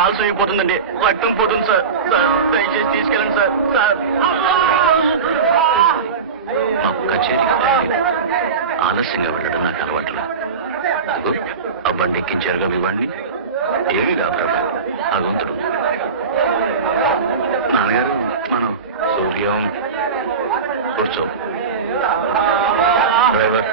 ఆలస్యం అయిపోతుందండి. రక్తం పోతుంది సార్. సార్ దయచేసి తీసుకెళ్ళండి సార్. సార్ మాకు కచేరీ ఆలస్యంగా వెళ్ళడం నాకు అలవాట్లా. ఆ బండి ఎక్కించారుగా మీ వాడిని. ఏమీ కాదు భగవంతుడు. నాన్నగారు మనం సూర్యం కూర్చో. డ్రైవర్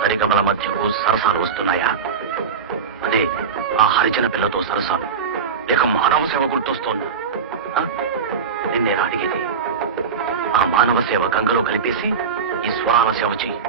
సరిగమల మధ్యకు సరసాలు వస్తున్నాయా? అదే ఆ హరిజన పిల్లతో సరసాలు, లేక మానవ సేవ గుర్తొస్తోందా? నిన్నేనా అడిగేది? ఆ మానవ సేవ గంగలో కలిపేసి ఈ స్వరాల సేవ చెయ్యి.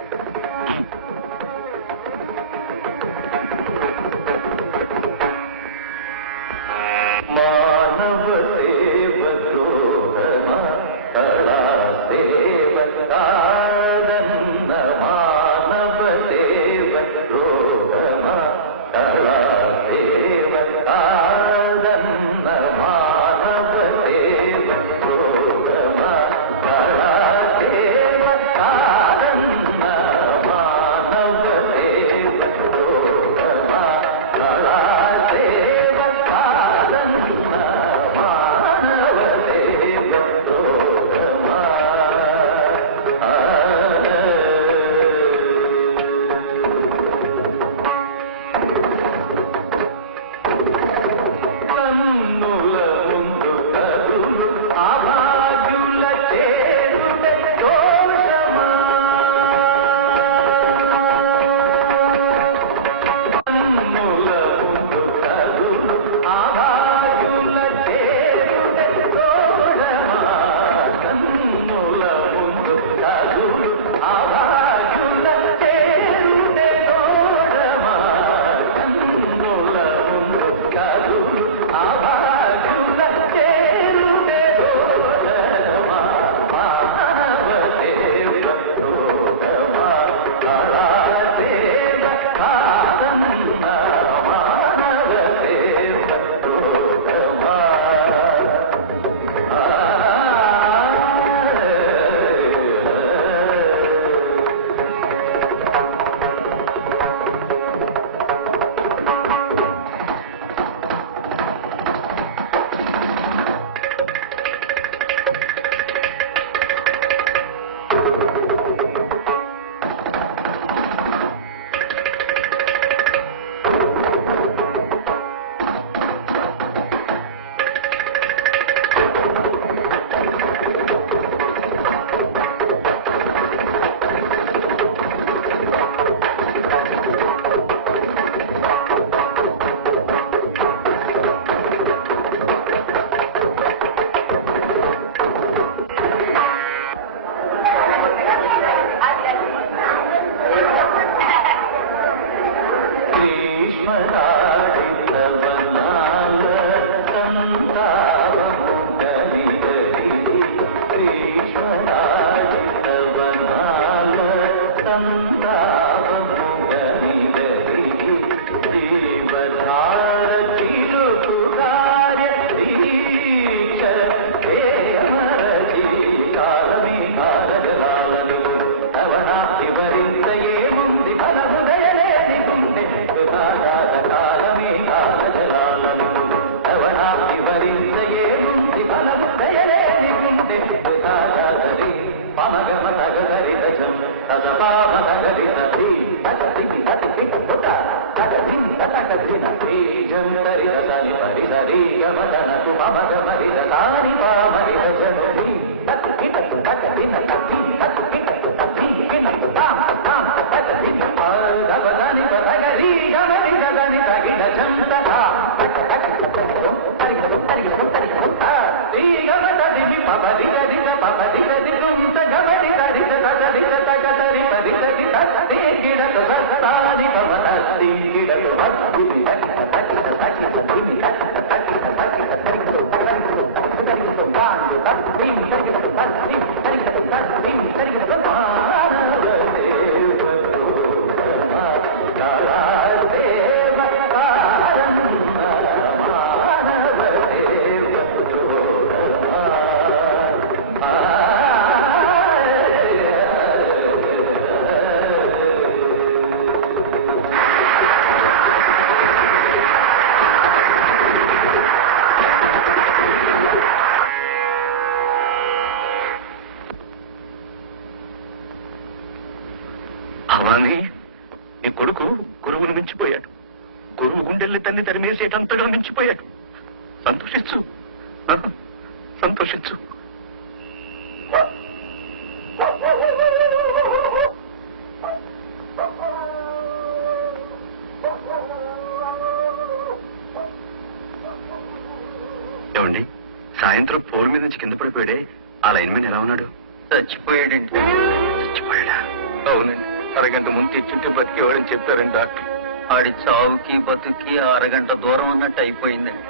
భవానీ, నీ కొడుకు గురువును మించిపోయాడు. గురువు గుండెల్ని తన్ని తరిమేసేటంతగా మించిపోయాడు. సంతోషించు, సంతోషించు. ఏమండి, సాయంత్రం పోల్ మీద నుంచి కింద పడిపోయాడే, ఆ లైన్ మీద ఎలా ఉన్నాడు? చచ్చిపోయాడండి. చచ్చిపోయాడా? అవునండి, అరగంట ముందు తెచ్చుంటే బతికేవాడని చెప్పారండి డాక్టర్. ఆడి చావుకి బతుకి అరగంట దూరం అన్నట్టు అయిపోయిందండి.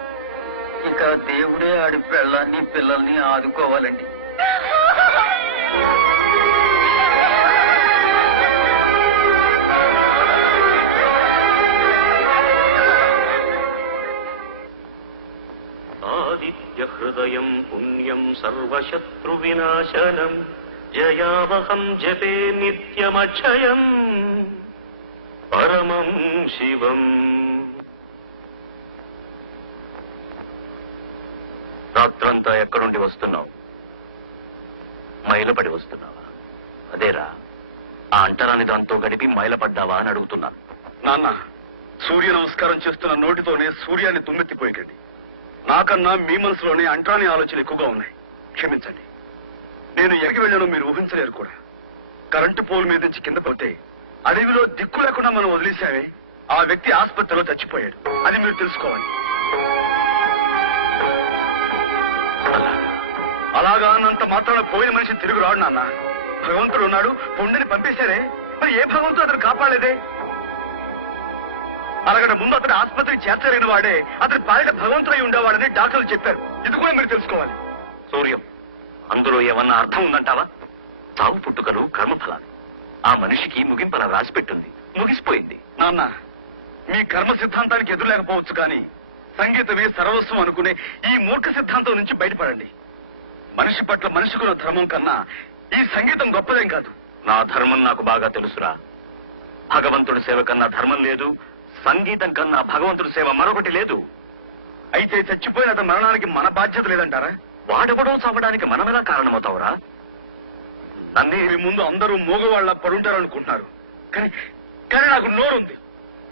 ఇక దేవుడే ఆడి పెళ్ళాన్ని పిల్లల్ని ఆదుకోవాలండి. ఆదిత్య హృదయం పుణ్యం సర్వశత్రు వినాశనం జయావహం జపే నిత్యమక్షయం పరమం శివం. రాత్రంతా ఎక్కడుండి వస్తున్నావు? మైలపడి వస్తున్నావా? అదేరా, ఆ అంటరాని దాంతో గడిపి మైలపడ్డావా అని అడుగుతున్నాను. నాన్న, సూర్య నమస్కారం చేస్తున్న నోటితోనే సూర్యాన్ని దుమ్మెత్తిపోయకండి. నాకన్నా మీ మనసులోనే అంటరాని ఆలోచనలు ఎక్కువగా ఉన్నాయి. క్షమించండి. నేను ఎక్కడికి వెళ్ళానో మీరు ఊహించలేరు కూడా. కరెంటు పోల్ మీద నుంచి కింద పడితే అడవిలో దిక్కు లేకుండా మనం వదిలేశామే, ఆ వ్యక్తి ఆసుపత్రిలో చచ్చిపోయాడు. అది మీరు తెలుసుకోవాలి. అలాగా అన్నంత మాత్రాన పోయిన మనిషి తిరిగి రాడు నాన్న. భగవంతుడు ఉన్నాడు, పొండిని పంపేశారే, మరి ఏ భగవంతుడు అతను కాపాడలేదే? అరగంట ముందు అతని ఆసుపత్రికి చేర్చలేని వాడే అతని భార్య భగవంతుడై ఉండేవాడని డాక్టర్లు చెప్పారు. ఇది కూడా మీరు తెలుసుకోవాలి. సూర్యం, అందులో ఏమన్నా అర్థం ఉందంటావా? చావు పుట్టుకలు కర్మఫలాలు. ఆ మనిషికి ముగింపలా రాసిపెట్టుంది, ముగిసిపోయింది. నాన్న, మీ కర్మ సిద్ధాంతానికి ఎదురులేకపోవచ్చు, కానీ సంగీతమే సర్వస్వం అనుకునే ఈ మూర్ఖ సిద్ధాంతం నుంచి బయటపడండి. మనిషి పట్ల మనిషికున్న ధర్మం కన్నా ఈ సంగీతం గొప్పదేం కాదు. నా ధర్మం నాకు బాగా తెలుసురా. భగవంతుడి సేవ కన్నా ధర్మం లేదు, సంగీతం కన్నా భగవంతుడి సేవ మరొకటి లేదు. అయితే చచ్చిపోయిన అతని మరణానికి మన బాధ్యత లేదంటారా? వాడెవడో చంపడానికి మనమెలా కారణమవుతావురా? నన్నే మీ ముందు అందరూ మూగవాళ్ల పడుంటారనుకుంటున్నారు, కానీ కానీ నాకు నోరుంది.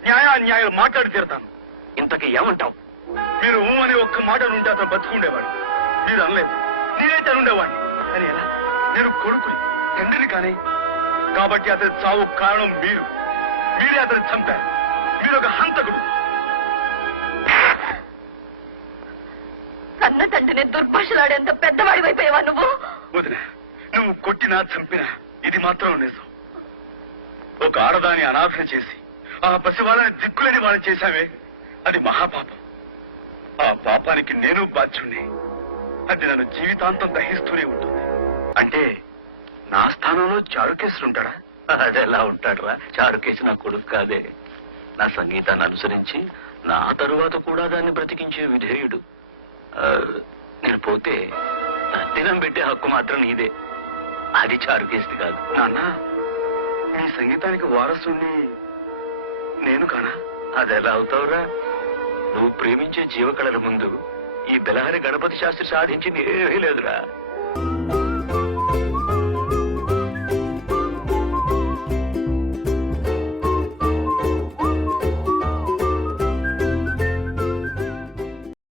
న్యాయాన్యాయాలు మాట్లాడి తీరుతాను. ఇంతకీ ఏమంటావు? మీరు ఊ అని ఒక్క మాట ఉంటే అతను బతుకుండేవాడు. మీరు అనలేదు, నేనైతే అనుండేవాడిని. కానీ ఎలా? నేను కొడుకుని, తండ్రిని కానీ. కాబట్టి అతని చావు కారణం మీరే అతన్ని చంపారు. మీరు ఒక హంతకుడు. కన్న తండ్రిని దుర్భాషలాడేంత పెద్దవాడి వైపోయావా నువ్వు? వదిన, నువ్వు కొట్టినా చంపినా ఇది మాత్రం నిజం. ఒక ఆడదాని అనాథన చేసి ఆ పసివాళ్ళని దిక్కులేని వాళ్ళని చేశావే, అది మహాపాపం. ఆ పాపానికి నేను బాధ్యుణ్ణి. అది నన్ను జీవితాంతం దహిస్తూనే ఉంటుంది. అంటే నా స్థానంలో చారుకేశ్వరుంటాడా? అదెలా ఉంటాడురా? చారుకేసి నా కొడుకు కాదే. నా సంగీతాన్ని అనుసరించి నా తరువాత కూడా దాన్ని బ్రతికించే విధేయుడు. నేను పోతే దినం పెట్టే హక్కు మాత్రం నీదే. అది చారుకేసి కాదు. నాన్న, మీ సంగీతానికి వారసుని నేను కానా? అదెలా అవుతావురా? నువ్వు ప్రేమించే జీవకళల ముందు ఈ బెలహరి గణపతి శాస్త్రి సాధించింది ఏమీ లేదురా.